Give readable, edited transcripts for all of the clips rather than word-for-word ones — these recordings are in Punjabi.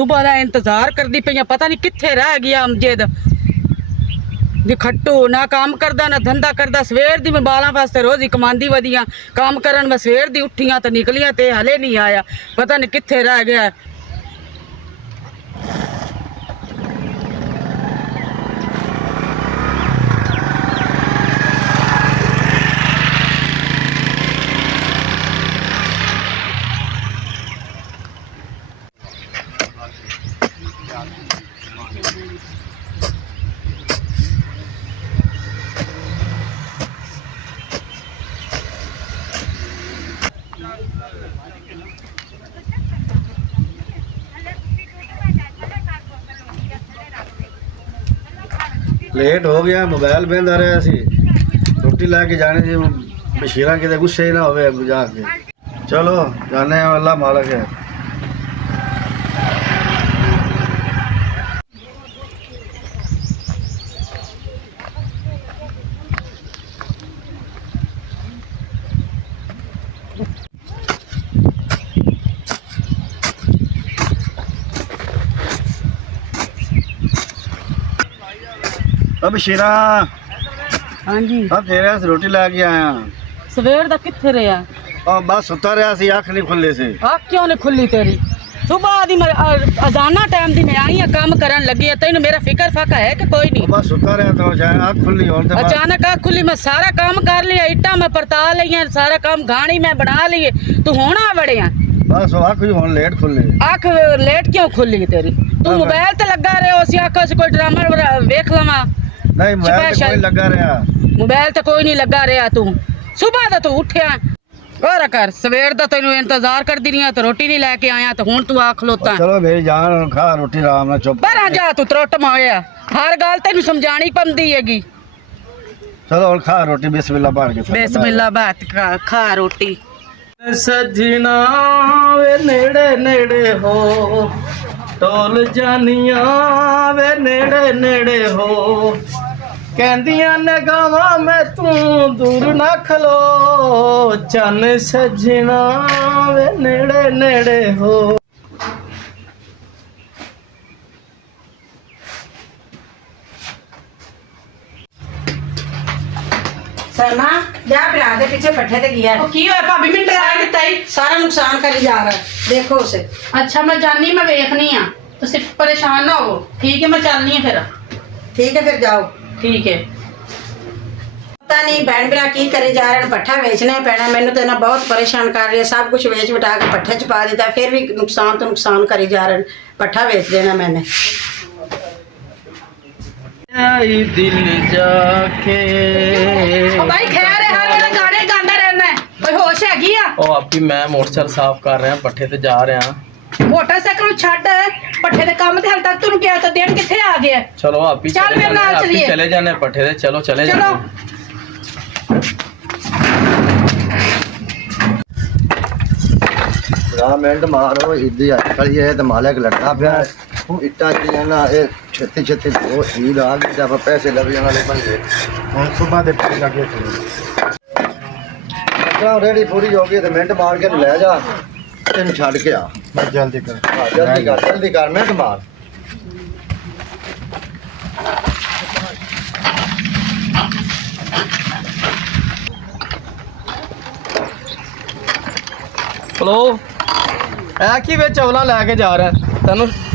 ਸੁਬਾਹ ਦਾ ਇੰਤਜ਼ਾਰ ਕਰਦੀ ਪਈਆਂ, ਪਤਾ ਨਹੀਂ ਕਿੱਥੇ ਰਹਿ ਗਿਆ ਅਮਜਦ ਦੀ ਖੱਟੂ। ਨਾ ਕੰਮ ਕਰਦਾ ਨਾ ਧੰਦਾ ਕਰਦਾ। ਸਵੇਰ ਦੀ ਮੈਂ ਬਾਲਾਂ ਵਾਸਤੇ ਰੋਜ਼ ਹੀ ਕਮਾਂਦੀ ਵਧੀਆਂ, ਕੰਮ ਕਰਨ ਮੈਂ ਸਵੇਰ ਦੀ ਉੱਠੀਆਂ ਤੇ ਨਿਕਲੀਆਂ ਤੇ ਹਲੇ ਨਹੀਂ ਆਇਆ, ਪਤਾ ਨਹੀਂ ਕਿੱਥੇ ਰਹਿ ਗਿਆ। ਲੇਟ ਹੋ ਗਿਆ, ਮੋਬਾਈਲ ਬਹਿੰਦਾ ਰਿਹਾ ਸੀ, ਰੋਟੀ ਲੈ ਕੇ ਜਾਣੀ ਸੀ। ਬਸ਼ੀਰਾ ਕਿਤੇ ਗੁੱਸੇ ਨਾ ਹੋਵੇ ਜਾ ਕੇ। ਚਲੋ ਜਾਣੇ ਆ, ਅੱਲਾ ਮਾਲਕ ਹੈ। ਬਸ਼ੀਰਾ ਹਾਂਜੀ ਤੇਰੇ ਵਾਸਤੇ ਰੋਟੀ ਲੈ ਕੇ ਆਇਆ। ਸਵੇਰ ਦਾ ਕਿੱਥੇ ਰਿਹਾ? ਬਸ ਸੁੱਤਾ ਰਿਹਾ ਸੀ, ਅੱਖ ਨਹੀਂ ਖੁੱਲੀ ਸੀ। ਅੱਖ ਕਿਉਂ ਨਹੀਂ ਖੁੱਲੀ ਤੇਰੀ? ਸੁਬਾਹ ਦੀ ਅਜ਼ਾਨਾ ਟਾਈਮ ਦੀ ਮੈਂ ਆਈ ਆ, ਕੰਮ ਕਰਨ ਲੱਗੀ ਆ, ਤੈਨੂੰ ਮੇਰਾ ਫਿਕਰ ਫਾਕਾ ਹੈ ਕਿ ਕੋਈ ਨਹੀਂ? ਬਸ ਸੁੱਤਾ ਰਿਹਾ ਤਾਂ ਜਾਏ ਅੱਖ ਖੁੱਲੀ ਹੋਰ ਤੇ ਅਚਾਨਕ ਅੱਖ ਖੁੱਲੀ। ਮੈਂ ਸਾਰਾ ਕੰਮ ਕਰ ਲਿਆ, ਇੱਟਾਂ ਮੈਂ ਪਰਤਾ ਲਈਆਂ, ਸਾਰਾ ਕੰਮ ਗਾਣੀ ਮੈਂ ਬਣਾ ਲਈ, ਤੂੰ ਹੁਣ ਆ ਵੜਿਆ। ਬਸ ਅੱਖ ਵੀ ਹੁਣ ਲੇਟ ਖੁੱਲੀ। ਅੱਖ ਲੇਟ ਕਿਉਂ ਖੁੱਲੀ ਤੇਰੀ? ਤੂੰ ਮੋਬਾਈਲ ਤੇ ਲੱਗਾ ਰਿਹਾ ਸੀ, ਆਖੋ ਸੀ ਕੋਈ ਡਰਾਮਾ ਵੇਖ ਲਵਾਂ। ਨਹੀਂ ਮੋਬਾਈਲ ਤੇ ਕੋਈ ਲੱਗਾ ਰਿਹਾ। ਮੋਬਾਈਲ ਤੇ ਕੋਈ ਨਹੀਂ ਲੱਗਾ ਰਿਹਾ। ਤੂੰ ਸੁਬਾਹ ਦਾ ਤੂੰ ਉੱਠਿਆ ਹੋਰ ਕਰ, ਸਵੇਰ ਦਾ ਤੈਨੂੰ ਇੰਤਜ਼ਾਰ ਕਰਦੀ ਰਹੀ ਆ ਤੇ ਰੋਟੀ ਨਹੀਂ ਲੈ ਕੇ ਆਇਆ ਤੇ ਹੁਣ ਤੂੰ ਆ ਖਲੋਤਾ। ਚਲੋ ਮੇਰੀ ਜਾਨ ਖਾ ਰੋਟੀ ਆਰਾਮ ਨਾਲ ਚੁੱਪ। ਬਾਹਰ ਆ ਜਾ, ਤੂੰ ਤਰੁੱਟ ਮਾਇਆ। ਹਰ ਗੱਲ ਤੈਨੂੰ ਸਮਝਾਣੀ ਪੈਂਦੀ ਹੈਗੀ। ਚਲੋ ਹੁਣ ਖਾ ਰੋਟੀ, ਬਿਸਮਿਲ੍ਲਾ ਪੜ ਕੇ। ਬਿਸਮਿਲ੍ਲਾ ਬਾਤ ਖਾ ਰੋਟੀ। ਸਜਣਾ ਵੇ ਨੇੜੇ ਨੇੜੇ ਹੋ, ਟੋਲ ਜਾਨੀਆਂ ਵੇ ਨੇੜੇ ਨੇੜੇ ਹੋ, ਕਹਿੰਦੀਆਂ ਨਗਾਵਾਂ ਮੈਂ ਤੂੰ ਦੂਰ ਨਾ ਖਲੋ, ਚੰਨ ਸਜਣਾ ਵੇ ਨੇੜੇ ਨੇੜੇ ਹੋ। ਸਲਮਾ ਜਾ ਭਰਾ ਦੇ ਪਿੱਛੇ ਪੱਠੇ ਤੇ ਗਿਆ। ਉਹ ਕੀ ਹੋਇਆ ਭਾਬੀ, ਮੈਨੂੰ ਡਰਾ ਦਿੱਤਾ ਈ। ਸਾਰਾ ਨੁਕਸਾਨ ਕਰੀ ਜਾ ਰਿਹਾ, ਦੇਖੋ ਉਸੇ। ਅੱਛਾ ਮੈਂ ਜਾਨੀ, ਮੈਂ ਵੇਖਣੀ ਆ, ਤੁਸੀਂ ਪਰੇਸ਼ਾਨ ਨਾ ਹੋਵੋ। ਠੀਕ ਹੈ ਮੈਂ ਚੱਲਨੀ ਆ ਫਿਰ। ਠੀਕ ਹੈ ਫਿਰ ਜਾਓ। ਠੀਕ ਹੈ। ਪਤਾ ਨਹੀਂ ਭੈਣ ਭਰਾ ਕੀ ਕਰੀ ਜਾ ਰਹੇ ਨੇ, ਪੱਠਾ ਵੇਚਣਾ ਹੀ ਪੈਣਾ। ਮੈਨੂੰ ਤਾਂ ਨਾ ਬਹੁਤ ਪਰੇਸ਼ਾਨ ਕਰ ਰਿਹਾ, ਸਭ ਕੁਝ ਵੇਚ ਵਟਾ ਕੇ ਪੱਠੇ ਚ ਪਾ ਦਿੱਤਾ, ਫਿਰ ਵੀ ਨੁਕਸਾਨ ਤੋਂ ਨੁਕਸਾਨ ਕਰੀ ਜਾ ਰਹੇ ਨੇ। ਪੱਠਾ ਵੇਚ ਦੇਣਾ ਮੈਨੇ। ਆਈ ਦਿਲ ਜਾ ਕੇ ਉਹ ਭਾਈ ਖੈਰ ਹੈ, ਹਰ ਵੇਲੇ ਗਾਣੇ ਗਾਉਂਦਾ ਰਹਿਣਾ ਹੈ, ਕੋਈ ਹੋਸ਼ ਹੈਗੀ ਆ? ਉਹ ਆਪੀ ਮੈਂ ਮੋਟਰਸਾਈਕਲ ਸਾਫ਼ ਕਰ ਰਿਹਾ, ਪੱਠੇ ਤੇ ਜਾ ਰਿਹਾ। ਮੋਟਰਸਾਈਕਲ ਨੂੰ ਛੱਡ, ਪੱਠੇ ਦੇ ਕੰਮ ਤੇ ਹਾਲ ਤੱਕ ਤੈਨੂੰ ਕਿਹਾ ਤਾਂ ਦੇਣ ਕਿੱਥੇ ਆ ਗਿਆ? ਚਲੋ ਆਪੀ ਚੱਲ ਮੇਰੇ ਨਾਲ ਚੱਲੀਏ। ਚਲੇ ਜਾਣੇ ਪੱਠੇ ਤੇ, ਚਲੋ ਚਲੇ ਚਲੋ। ਜਾਣੇ। ਮਿੰਟ ਮਾਰੋ, ਇੱਦੀ ਅਟਕਲੀ ਹੈ ਤੇ ਮਾਲਕ ਲੜਨਾ ਪਿਆ। ਉਹ ਇੱਟਾਂ ਜਿਹੜੀਆਂ ਨਾ ਇਹ ਛੇਤੀ ਛੇਤੀ ਉਹ ਹੀਰ ਆ ਗਈ ਤਾਂ ਆਪਾਂ ਪੈਸੇ ਲੱਗ ਜਾਣ ਵਾਲੇ ਬਣ ਗਏ। ਹੁਣ ਸੁਬਾਹ ਦੇ ਪੀ ਲੱਗੇ ਰੇੜੀ ਪੂਰੀ ਹੋ ਗਈ ਤੇ ਮਿੰਟ ਮਾਰ ਕੇ ਲੈ ਜਾ, ਤੈਨੂੰ ਛੱਡ ਕੇ ਆ। ਜਲਦੀ ਕਰ, ਜਲਦੀ ਕਰ ਮਿੰਟ ਮਾਰ। ਹਲੋ, ਐ ਕੀ ਵਿੱਚ ਅਵਲਾ ਲੈ ਕੇ ਜਾ ਰਿਹਾ?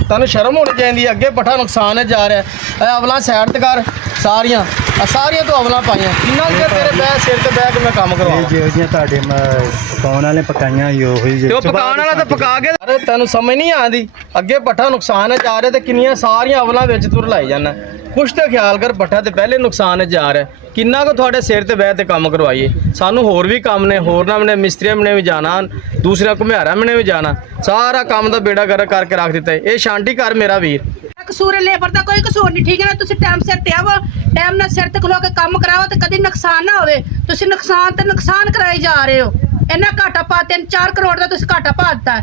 ਤੈਨੂੰ ਸ਼ਰਮ ਹੋਣੀ ਚਾਹੀਦੀ, ਅੱਗੇ ਪੱਠਾ ਨੁਕਸਾਨ ਹੈ ਜਾ ਰਿਹਾ। ਐ ਅਵਲਾ ਸਾਈਡ ਤੇ ਕਰ, ਸਾਰੀਆਂ ਤੂੰ ਅਵਲਾ ਪਾਈਆਂ। ਕਿੰਨਾ ਚਿਰ ਤੇਰੇ ਬਹਿ ਸਿਰ ਤੇ ਬਹਿ ਕੇ ਮੈਂ ਕੰਮ ਕਰਵਾਵਾਂ? ਜਿਹੋ ਜਿਹੀਆਂ ਤੁਹਾਡੇ ਪਕਾਉਣ ਵਾਲੇ ਪਕਾਈਆਂ ਹੀ ਉਹੀ ਤੇ ਉਹ ਪਕਾਉਣ ਵਾਲਾ ਤਾਂ ਪਕਾ ਕੇ। ਅਰੇ ਤੈਨੂੰ ਸਮਝ ਨਹੀਂ ਆਉਂਦੀ, ਅੱਗੇ ਪੱਠਾ ਨੁਕਸਾਨ ਹੈ ਜਾ ਰਿਹਾ ਤੇ ਕਿੰਨੀਆਂ ਸਾਰੀਆਂ ਅਵਲਾਂ ਵਿੱਚ ਤੂੰ ਰਲਾਈ ਜਾਂਦਾ। ਕੁਛ ਤੇ ਖਿਆਲ ਕਰ, ਪੱਠਾ ਤੇ ਪਹਿਲੇ ਨੁਕਸਾਨ ਹੈ ਜਾ ਰਿਹਾ। ਕਿੰਨਾ ਕੁ ਤੁਹਾਡੇ ਸਿਰ ਤੇ ਬਹਿ ਤੇ ਕੰਮ ਕਰਵਾਈਏ? ਸਾਨੂੰ ਹੋਰ ਵੀ ਕੰਮ ਨੇ, ਹੋਰਨਾਂ ਨੇ ਮਿਸਤਰੀਆਂ ਨੇ ਵੀ ਜਾਣਾ, ਦੂਸਰਿਆਂ ਘੁਮਿਆਰਾਂ ਨੇ ਵੀ ਜਾਣਾ। ਸਾਰਾ ਕੰਮ ਦਾ ਬੇੜਾ ਗਰਕ ਕਰਕੇ ਰੱਖ ਦਿੱਤਾ। ਇਹ ਸ਼ਾਂਤੀ ਕਰ ਮੇਰਾ ਵੀਰ। ਕਸੂਰ ਲੇਬਰ ਦਾ ਕੋਈ ਕਸੂਰ ਨਹੀਂ, ਠੀਕ ਹੈ ਨਾ? ਤੁਸੀਂ ਟਾਈਮ ਸਿਰ ਤੇ ਆਵੋ, ਟਾਈਮ ਨਾਲ ਸਿਰ ਤੇ ਖਲੋ ਕੇ ਕੰਮ ਕਰਾਓ ਤੇ ਕਦੀ ਨੁਕਸਾਨ ਨਾ ਹੋਵੇ। ਤੁਸੀਂ ਨੁਕਸਾਨ ਤੇ ਨੁਕਸਾਨ ਕਰਾਈ ਜਾ ਰਹੇ ਹੋ। ਇੰਨਾ ਘਾਟਾ ਪਾ 3-4 ਕਰੋੜ ਦਾ ਤੁਸੀਂ ਘਾਟਾ ਪਾ ਦਿੱਤਾ।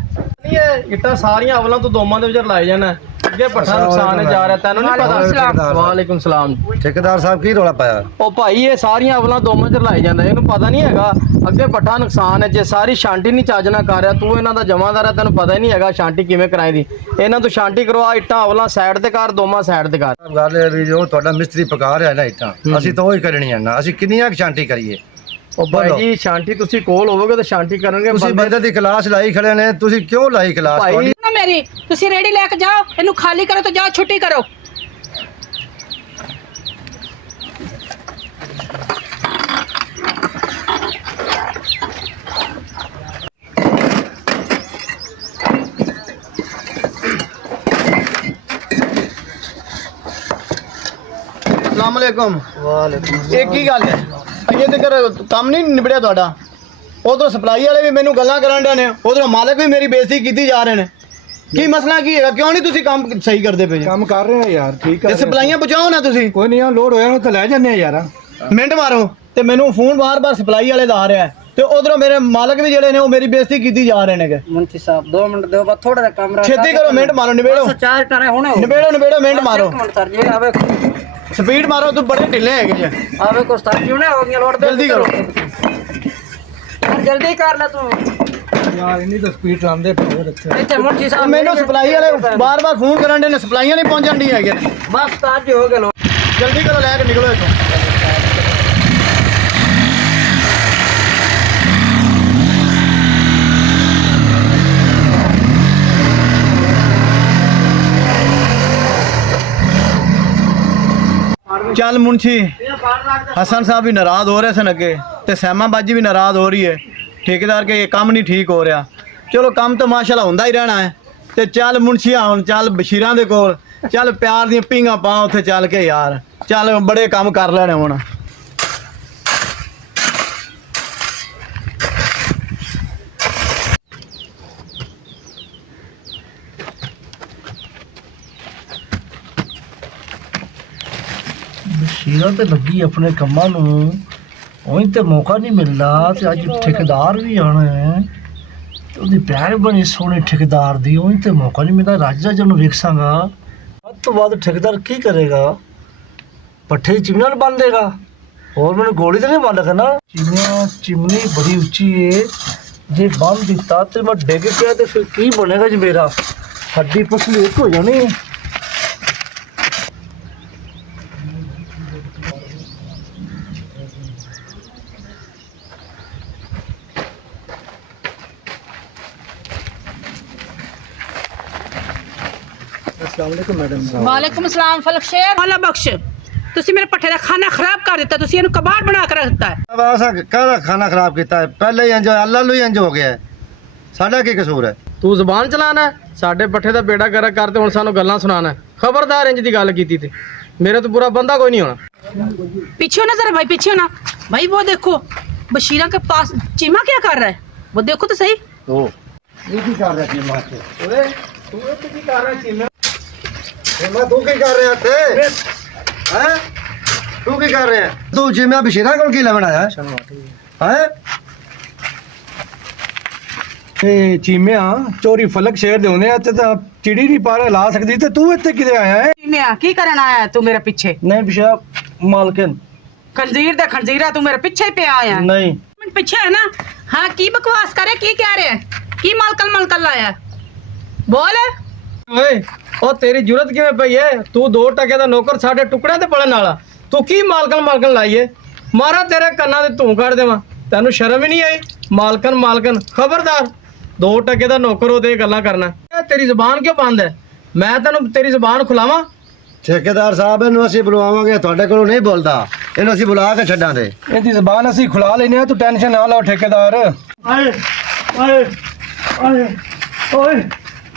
ਇਹ ਇੱਟਾਂ ਸਾਰੀਆਂ ਅਵਲਾਂ ਤੋਂ ਦੋਵਾਂ ਦੇ ਵਿੱਚ ਲਾਏ ਜਾਣਾ। ਅੱਗੇ ਪੱਠਾ ਨੁਕਸਾਨ ਜਾ ਰਿਹਾ ਤੈਨੂੰ ਨਹੀਂ ਪਤਾ ਵਾਲੇਕੁਮ ਸਲਾਮ ਠੇਕੇਦਾਰ ਸਾਹਿਬ ਕੀ ਰੌਲਾ ਪਾਇਆ? ਉਹ ਭਾਈ ਇਹ ਸਾਰੀਆਂ ਅਵਲਾਂ ਦੋਵਾਂ ਚ ਲਾਈ ਜਾਂਦਾ ਇਹਨੂੰ ਪਤਾ ਨਹੀਂ ਹੈਗਾ ਅੱਗੇ ਪੱਠਾ ਨੁਕਸਾਨ ਹੈ ਜੇ ਸਾਰੀ ਸ਼ਾਂਟੀ ਨਹੀਂ ਚੱਜਣਾ ਕਰ ਰਿਹਾ ਤੂੰ ਇਹਨਾਂ ਦਾ ਜਮਾਦਾਰ ਹੈ ਤੈਨੂੰ ਪਤਾ ਹੀ ਨਹੀਂ ਹੈਗਾ ਸ਼ਾਂਟੀ ਕਿਵੇਂ ਕਰਾਈ ਦੀ ਇਹਨਾਂ ਤੋਂ ਸ਼ਾਂਟੀ ਕਰਵਾ ਇੱਟਾਂ ਅਵਲਾਂ ਸਾਈਡ ਤੇ ਕਰ ਦੋਵਾਂ ਸਾਈਡ ਤੇ ਕਰ ਗੱਲ ਇਹ ਵੀ ਜੋ ਤੁਹਾਡਾ ਮਿਸਤਰੀ ਪਕਾ ਰਿਹਾ ਨਾ ਇੱਟਾਂ ਅਸੀਂ ਤਾਂ ਉਹ ਹੀ ਕਰਨੀਆਂ ਨਾ ਅਸੀਂ ਕਿੰਨੀਆਂ ਕੁ ਸ਼ਾਂਤੀ ਕਰੀਏ? ਉਹ ਭਾਈ ਜੀ ਸ਼ਾਂਤੀ ਤੁਸੀਂ ਕੋਲ ਹੋਵੋਗੇ ਤਾਂ ਸ਼ਾਂਤੀ ਕਰਨਗੇ ਤੁਸੀਂ ਬੰਦੇ ਦੀ ਕਲਾਸ ਲਾਈ ਖੜੇ ਨੇ ਤੁਸੀਂ ਕਿਉਂ ਲਾਈ ਕਲਾਸ? ਭਾਈ ਨਾ ਮੇਰੀ ਤੁਸੀਂ ਰੇੜੀ ਲੈ ਕੇ ਜਾਓ ਇਹਨੂੰ ਖਾਲੀ ਕਰੋ ਤੇ ਜਾਓ ਛੁੱਟੀ ਕਰੋ अस्सलाम वालेकुम ਇਹ ਕੀ ਗੱਲ ਹੈ ਅਜੇ ਤੱਕ ਕੰਮ ਨਹੀਂ ਨਿਬੜਿਆ ਤੁਹਾਡਾ ਉਧਰੋਂ ਸਪਲਾਈ ਵਾਲੇ ਵੀ ਮੈਨੂੰ ਗੱਲਾਂ ਕਰਨ ਡਿਆ ਨੇ ਉਧਰੋਂ ਮਾਲਕ ਵੀ ਮੇਰੀ ਬੇਇੱਜ਼ਤੀ ਕੀਤੀ ਜਾ ਰਹੇ ਨੇ ਕੀ ਮਸਲਾ ਕੀ ਹੈਗਾ ਕਿਉਂ ਨਹੀਂ ਤੁਸੀਂ ਕੰਮ ਸਹੀ ਕਰਦੇ ਪਏ ਕੰਮ ਕਰ ਰਹੇ ਆ ਯਾਰ ਠੀਕ ਜੇ ਸਪਲਾਈਆਂ ਪਹੁੰਚਾਓ ਨਾ ਤੁਸੀਂ ਕੋਈ ਨਹੀਂ ਆ ਲੋਡ ਹੋਇਆ ਤਾਂ ਲੈ ਜਾਂਦੇ ਆ ਯਾਰ। ਮਿੰਟ ਮਾਰੋ ਤੇ ਮੈਨੂੰ ਫੋਨ ਬਾਰ-ਬਾਰ ਸਪਲਾਈ ਵਾਲੇ ਦਾ ਆ ਰਿਹਾ ਹੈ ਤੇ ਉਧਰੋਂ ਮੇਰੇ ਮਾਲਕ ਵੀ ਜਿਹੜੇ ਨੇ ਉਹ ਮੇਰੀ ਬੇਇੱਜ਼ਤੀ ਕੀਤੀ ਜਾ ਰਹੇ ਨੇਗੇ ਮੁੰਤੀ ਸਾਹਿਬ 2 ਮਿੰਟ ਦਿਓ ਬਸ ਥੋੜਾ ਜਿਹਾ ਕੰਮ ਛੇਤੀ ਕਰੋ ਮਿੰਟ ਮਾਰੋ ਨਿਬੇੜੋ ਚਾਰ ਟਰੇ ਹੋਣੇ ਨਿਬੇੜੋ ਮਿੰਟ ਮਾਰੋ ਸਰ ਜੀ ਆਵੇ ਸਪੀਡ ਮਾਰੋ ਤੂੰ ਬੜੇ ਢਿੱਲੇ ਹੈਗੇ ਜੇ ਆਵੇ ਕੋ ਸਰ ਕਿਉਂ ਨਾ ਹੋ ਗਿਆ ਲੋਡ ਜਲਦੀ ਕਰੋ ਜਲਦੀ ਕਰ ਲੈ ਤੂੰ ਯਾਰ ਇੰਨੀ ਤਾਂ ਸਪੀਡ ਲਾਉਂਦੇ ਪਏ ਰੱਖੇ ਇੱਥੇ ਮੁੰਤੀ ਸਾਹਿਬ ਮੈਨੂੰ ਸਪਲਾਈ ਵਾਲੇ ਬਾਰ-ਬਾਰ ਫੋਨ ਕਰਨ ਦੇ ਨੇ ਸਪਲਾਈਆਂ ਨਹੀਂ ਪਹੁੰਚਣ ਦੀ ਹੈਗੇ ਬਸ ਤਾਂ ਜੀ ਹੋ ਗਿਆ ਲੋਡ ਜਲਦੀ ਕਰੋ ਲੈ ਕੇ ਨਿਕਲੋ ਇੱਥੋਂ ਚੱਲ ਮੁੰਸ਼ੀ हसन साहब भी नाराज हो रहे सन अगे ते सैमा बाजी भी नाराज हो रही है ठेकेदार के ये काम नहीं ठीक हो रहा चलो काम तो माशाल्लाह होंदा ही रहना है ते चल मुंशिया हुण चल बशीरां दे कोल चल प्यार दी पींगा पा उत्थे चल के यार चल बड़े काम कर लेने हुण ਬਸ਼ੀਰਾ ਤੇ ਲੱਗੀ ਆਪਣੇ ਕੰਮਾਂ ਨੂੰ ਉਹੀ ਤੇ ਮੌਕਾ ਨਹੀਂ ਮਿਲਦਾ ਤੇ ਅੱਜ ਠੇਕੇਦਾਰ ਵੀ ਆਣਾ ਹੈ ਤੇ ਉਹਦੀ ਪਿਆਰ ਬਣੀ ਸੋਹਣੀ ਠੇਕੇਦਾਰ ਦੀ ਉਹੀ ਤੇ ਮੌਕਾ ਨਹੀਂ ਮਿਲਦਾ ਰਾਜਾ ਜਦੋਂ ਵੇਖਾਂਗਾ ਵੱਧ ਤੋਂ ਵੱਧ ਠੇਕੇਦਾਰ ਕੀ ਕਰੇਗਾ ਪੱਠੇ ਦੀ ਚਿਮਨੀ ਨਾਲ ਬੰਨ ਦੇਗਾ ਹੋਰ ਮੈਨੂੰ ਗੋਲੀ ਤਾਂ ਨਹੀਂ ਬੰਨ ਕਰਨਾ ਚਿਮਨੀ ਬੜੀ ਉੱਚੀ ਏ ਜੇ ਬੰਨ ਦਿੱਤਾ ਤੇ ਮੈਂ ਡਿੱਗ ਪਿਆ ਤੇ ਫਿਰ ਕੀ ਬਣੇਗਾ ਜੀ ਮੇਰਾ ਹੱਡੀ ਪਸਲੀ ਇੱਕ ਹੋ ਜਾਣੀ ਹੈ ਵਾਲੇਕੁਮ ਸਲਾਮ ਫਲਕ ਸ਼ੇਰ ਅੱਲਾ ਬਖਸ਼ ਤੁਸੀਂ ਮੇਰੇ ਪੱਠੇ ਦਾ ਖਾਣਾ ਖਰਾਬ ਕਰ ਦਿੱਤਾ ਤੁਸੀਂ ਇਹਨੂੰ ਕਬਾੜ ਬਣਾ ਕੇ ਰੱਖ ਦਿੱਤਾ ਹੈ ਆਸਾ ਕਾਹਦਾ ਖਾਣਾ ਖਰਾਬ ਕੀਤਾ ਹੈ ਪਹਿਲੇ ਹੀ ਇੰਜ ਅੱਲਾ ਨੂੰ ਹੀ ਇੰਜ ਹੋ ਗਿਆ ਹੈ। ਸਾਡਾ ਕੀ ਕਸੂਰ ਹੈ? ਤੂੰ ਜ਼ਬਾਨ ਚਲਾਣਾ ਸਾਡੇ ਪੱਠੇ ਦਾ ਬੇੜਾ ਗਰਕ ਕਰਤੇ ਹੁਣ ਸਾਨੂੰ ਗੱਲਾਂ ਸੁਣਾਣਾ ਖਬਰਦਾਰ ਇੰਜ ਦੀ ਗੱਲ ਕੀਤੀ ਤੇ मेरे तो बुरा बंदा कोई नहीं होना पीछे हो ना जरा भाई पीछे हो ना भाई वो देखो बशीरा के पास चीमा क्या कर रहा है वो देखो तो सही ਉਹ ਇਹ ਕੀ ਕਰ ਰਿਹਾ ਚੀਮਾ ਤੇ ਓਏ ਤੂੰ ਇੱਥੇ ਕੀ ਕਰ ਰਿਹਾ ਚੀਮਾ ਚੀਮਾ ਤੂੰ ਕੀ ਕਰ ਰਿਹਾ ਤੇ ਹੈ ਤੂੰ ਕੀ ਕਰ ਰਿਹਾ ਤੂੰ ਚੀਮਾ ਬਸ਼ੀਰਾ ਕੋਲ ਕੀ ਲੈਣ ਆਇਆ ਹੈ ਇਹ ਚੀਮਿਆ ਚੋਰੀ ਫਲਕ ਸ਼ੇਰ ਦੇ ਹੁੰਦੇ ਆ ਤੇ ਤਾਂ ਚਿੜੀ ਨਹੀਂ ਪਾਰ ਲਾ ਸਕਦੀ ਤੇ ਤੂੰ ਇੱਥੇ ਕਿਤੇ ਆਇਆ ਹੈ मैं की करन आया है तू मेरे पीछे ਨਹੀਂ ਬਿਸ਼ਾ ਮਾਲਕਨ खंजीर दे खंजीरा तू मेरे पीछे ही पे आया है ਨਹੀਂ मिनट पीछे है ना हाँ की बकवास करे की कह रहे हैं की मलकल लाया बोल ਓਏ ਉਹ ਤੇਰੀ ਜੁਰਤ ਕਿਵੇਂ ਪਈ ਐ ਤੂੰ 2 ਟਕੇ ਦਾ ਨੌਕਰ ਸਾਡੇ ਟੁਕੜਿਆਂ ਤੇ ਪੜਨ ਵਾਲਾ ਤੂੰ ਕੀ ਮਾਲਕਨ ਲਾਈਏ ਮਾਰਾ ਤੇਰੇ ਕੰਨਾਂ ਦੇ ਧੂੰ ਕੱਢ ਦੇਵਾਂ ਤੈਨੂੰ ਸ਼ਰਮ ਹੀ ਨਹੀਂ ਆਈ ਮਾਲਕਨ ਖਬਰਦਾਰ 2 ਟਕੇ ਦਾ ਨੌਕਰ ਉਹਦੇ ਗੱਲਾਂ ਕਰਨਾ ਤੇਰੀ ਜ਼ੁਬਾਨ ਕਿਉਂ ਬੰਦ ਹੈ ਮੈਂ ਤੈਨੂੰ ਤੇਰੀ ਜ਼ੁਬਾਨ ਖੁਲਾਵਾਂ ਠੇਕੇਦਾਰ ਸਾਹਿਬ ਇਹਨੂੰ ਅਸੀਂ ਬੁਲਾਵਾਂਗੇ ਤੁਹਾਡੇ ਕੋਲੋਂ ਨਹੀਂ ਬੋਲਦਾ ਇਹਨੂੰ ਅਸੀਂ ਬੁਲਾ ਕੇ ਛੱਡਾਂਗੇ ਇਹਦੀ ਜ਼ਬਾਨ ਅਸੀਂ ਖੁਲਾ ਲੈਨੇ ਆ ਤੂੰ ਟੈਨਸ਼ਨ ਨਾ ਲਓ ਠੇਕੇਦਾਰ ਆਏ ਆਏ ਆਏ ਓਏ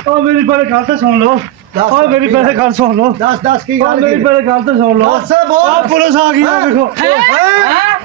ਓ ਮੇਰੀ ਪਹਿਲੇ ਗੱਲ ਤਾਂ ਸੁਣ ਲਓ ਓਏ ਮੇਰੀ ਪਹਿਲੇ ਗੱਲ ਸੁਣ ਲਓ ਦੱਸ ਕੀ ਓ ਗੱਲ ਮੇਰੀ ਪਹਿਲੇ ਗੱਲ ਤਾਂ ਸੁਣ ਲਓ ਦੱਸ ਬੋਲ ਆ ਪੁਲਿਸ ਆ ਗਈ ਆ ਵੇਖੋ हैं?